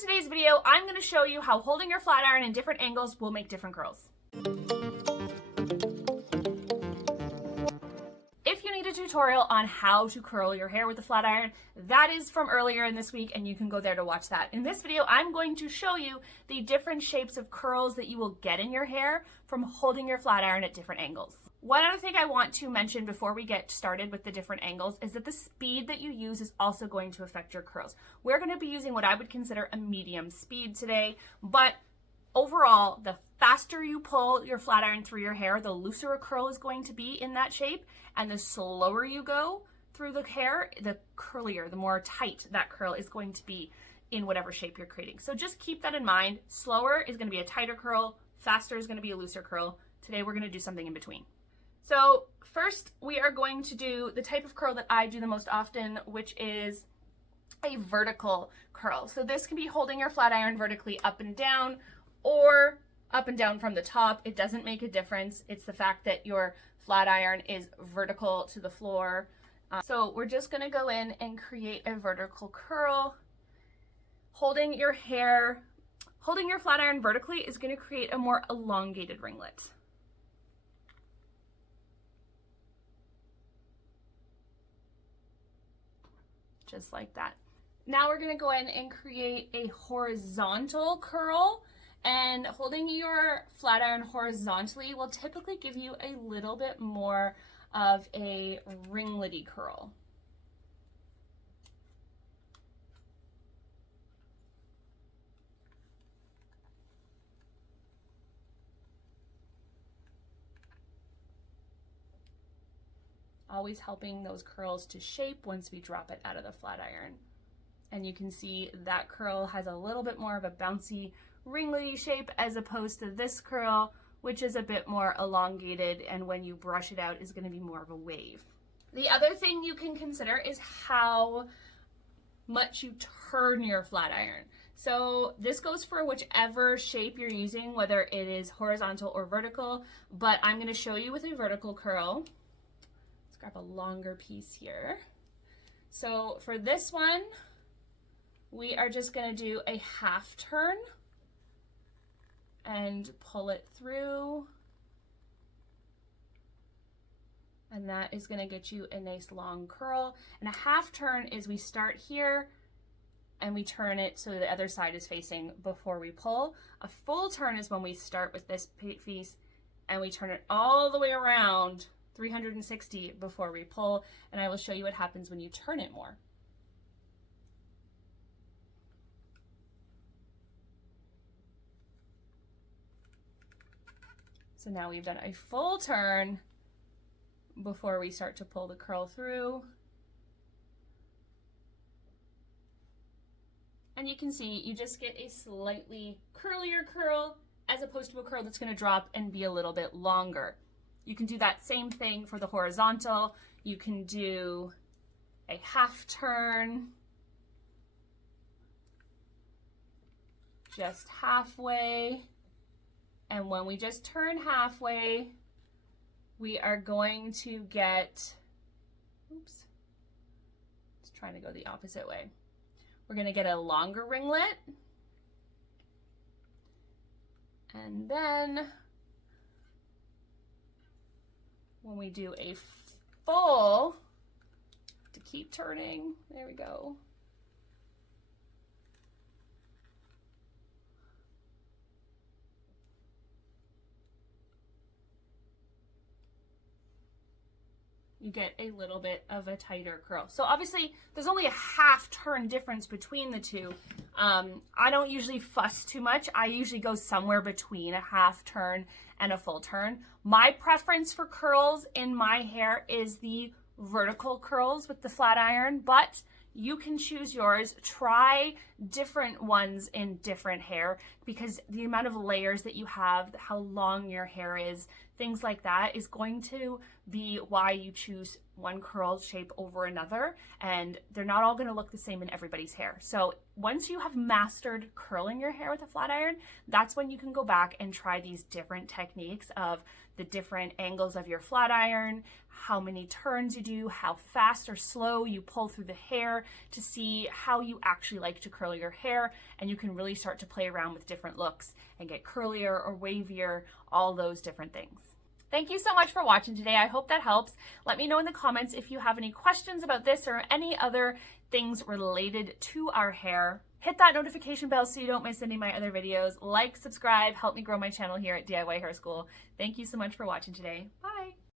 today's video, I'm going to show you how holding your flat iron in different angles will make different curls. If you need a tutorial on how to curl your hair with a flat iron, that is from earlier in this week and you can go there to watch that. In this video, I'm going to show you the different shapes of curls that you will get in your hair from holding your flat iron at different angles. One other thing I want to mention before we get started with the different angles is that the speed that you use is also going to affect your curls. We're going to be using what I would consider a medium speed today, but overall, the faster you pull your flat iron through your hair, the looser a curl is going to be in that shape, and the slower you go through the hair, the curlier, the more tight that curl is going to be in whatever shape you're creating. So just keep that in mind. Slower is going to be a tighter curl, faster is going to be a looser curl. Today we're going to do something in between. So first we are going to do the type of curl that I do the most often, which is a vertical curl. So this can be holding your flat iron vertically up and down or up and down from the top. It doesn't make a difference. It's the fact that your flat iron is vertical to the floor. So we're just going to go in and create a vertical curl. Holding your flat iron vertically is going to create a more elongated ringlet. Just like that. Now we're going to go in and create a horizontal curl, and holding your flat iron horizontally will typically give you a little bit more of a ringlety curl. Always helping those curls to shape once we drop it out of the flat iron. And you can see that curl has a little bit more of a bouncy, ringlety shape as opposed to this curl, which is a bit more elongated, and when you brush it out is going to be more of a wave. The other thing you can consider is how much you turn your flat iron. So this goes for whichever shape you're using, whether it is horizontal or vertical, but I'm going to show you with a vertical curl. Grab a longer piece here. So for this one, we are just going to do a half turn and pull it through. And that is going to get you a nice long curl. And a half turn is we start here and we turn it so the other side is facing before we pull. A full turn is when we start with this piece and we turn it all the way around 360 before we pull, and I will show you what happens when you turn it more. So now we've done a full turn before we start to pull the curl through. And you can see you just get a slightly curlier curl as opposed to a curl that's going to drop and be a little bit longer. You can do that same thing for the horizontal. You can do a half turn, just halfway. And when we just turn halfway, we are going to get, oops, it's trying to go the opposite way. We're going to get a longer ringlet. And then when we do a full, to keep turning, there we go. You get a little bit of a tighter curl. So obviously there's only a half turn difference between the two. I don't usually fuss too much. I usually go somewhere between a half turn and a full turn. My preference for curls in my hair is the vertical curls with the flat iron, but you can choose yours. Try different ones in different hair because the amount of layers that you have, how long your hair is, things like that is going to be why you choose one curl shape over another, and they're not all going to look the same in everybody's hair. So once you have mastered curling your hair with a flat iron, that's when you can go back and try these different techniques of the different angles of your flat iron, how many turns you do, how fast or slow you pull through the hair to see how you actually like to curl your hair. And you can really start to play around with different looks and get curlier or wavier, all those different things. Thank you so much for watching today. I hope that helps. Let me know in the comments if you have any questions about this or any other things related to our hair. Hit that notification bell so you don't miss any of my other videos. Like, subscribe, help me grow my channel here at DIY Hair School. Thank you so much for watching today. Bye.